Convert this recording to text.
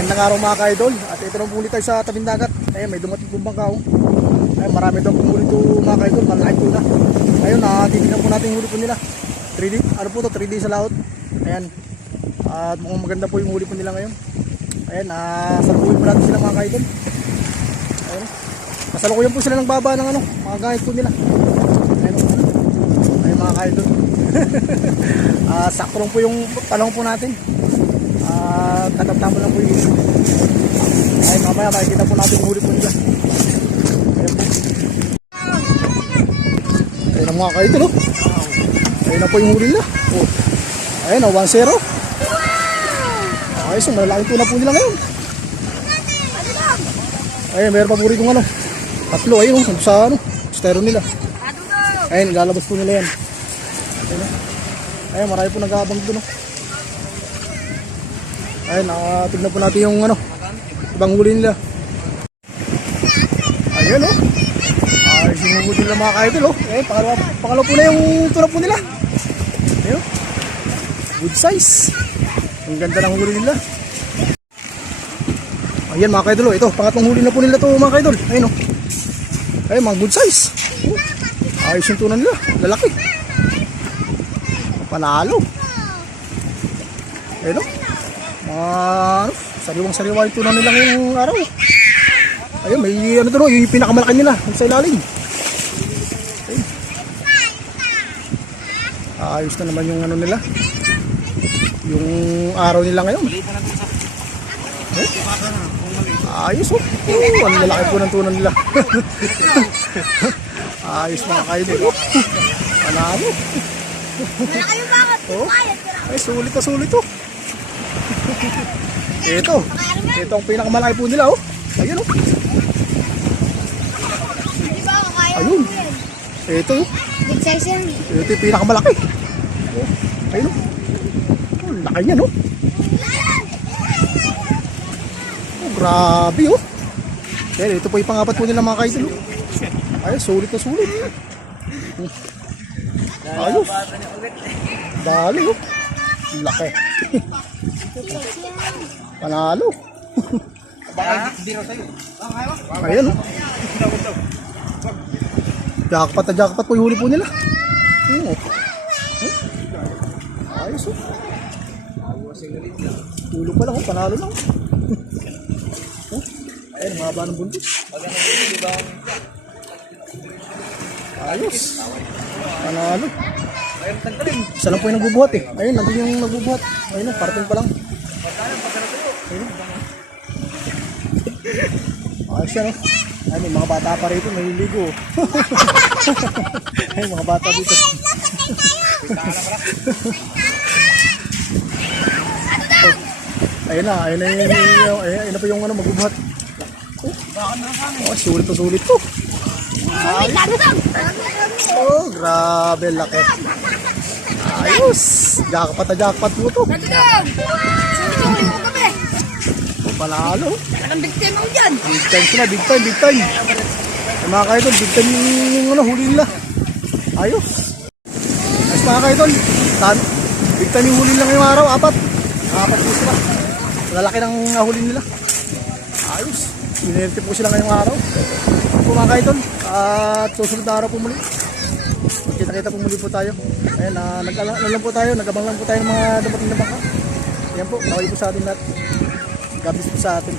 Magandang araw mga ka-idol. At ito na muli tayo sa tabing dagat. Ayun, may dumating pong bangka. Ayun, marami daw pumuli ito mga ka-idol. Malaki po na. Ayun, titignan po natin yung huli po nila. 3D, ano po to? 3D sa laot. Ayan. At mukhang maganda po yung huli po nila ngayon. Ayan, salukuyin po natin sila mga ka-idol. Ayun. Kasalukuyan po sila ng baba ng ano, mga gamit po nila. Ayun, ayun mga ka-idol. Sakto lang po yung panahon po natin. Katap-tama lang po yung issue. Ay mamaya makikita po natin yung huli po nila. Ayan po. Ayun ang mga ka-idol oh. Ayun na po yung huli nila oh. Ayun oh, 1-0. Ayun, so malalaking tuna po nila ngayon. Ayun, meron pa po rin kung ano. Tatlo, ayun oh, sa ano, styro nila. Ayun, lalabas po nila yan. Ayun oh. Ayun, marami po nag-aabang doon oh. Ayun, tignan po natin yung ano, ibang huli nila. Ayun oh. Ayun yung huli nila mga ka-idol oh. Ayun, pangalawa po na yung tuna po nila. Ayun oh. Good size. Ang ganda ng huli nila. Ayan mga ka-idol oh. Ito, pangatlong huli na po nila to mga ka-idol. Ayun oh. Ayun, mga good size. Ayos yung tuna nila. Lalaki. Panalo. Ayun oh. Sariwang-sariwa yung tuna nila ngayong araw. Ayun, may ano doon, yung pinakamalaki nila sa ilalim. Ayun. Ayos na naman yung ano nila. Yung araw nila ngayon. Ayos oh. Ang lalaki po ng tuna nila. Ayos mga kaidol oh. Panalo. Oh. Ay, sulit na sulit oh. Ito ang pinakamalaki po nila oh. Ayun oh. Ayun. Ito oh. Big size yan. Ito yung pinakamalaki oh. Ayun oh. Oh, laki yan oh. Oh, grabe oh. Kaya ito po yung pangapat po nila mga kaidol oh. Ay, sulit na sulit. Ayos. Dali oh. Laki. Panalo. Ayan oh. Jackpot na jackpot po yung huli po nila. Ayun oh. Ayos oh. Tulog pa lang oh. Panalo lang oh. Ayan, mahaba ng buntis. Ayos. Panalo. Isa lang po yung nagbubuhat eh. Ayun, nandun yung nagbubuhat. Ayun, parating pa lang. Ayun. Ayos yan oh. Ay, may mga bata pa rito, may ligo. Ay, mga bata dito. Oh. Ayun na po yung ano, magbubuhat. Oh, sulit to sulit to. Oh, grabe, laki. Ayos. Jackpot po to. Oh, panalo. Anong big time ako dyan? Big time sila, big time. Ay, mga kaidol, big time yung ano, huli nila. Ayos. Ayos mga kaidol. Big time yung huli nila ngayong araw, 4 po sila. Lalaki ng huli nila. Ayos. Minerte po sila ngayong araw. Po mga kaidol. At susunod na araw po muli. Kita-kita po muli po tayo. Ayan, nag-alang po tayo, nag-abang lang po tayo ng mga dapating na bangka. Ayan po, nakawin po sa atin lahat. God bless po sa atin.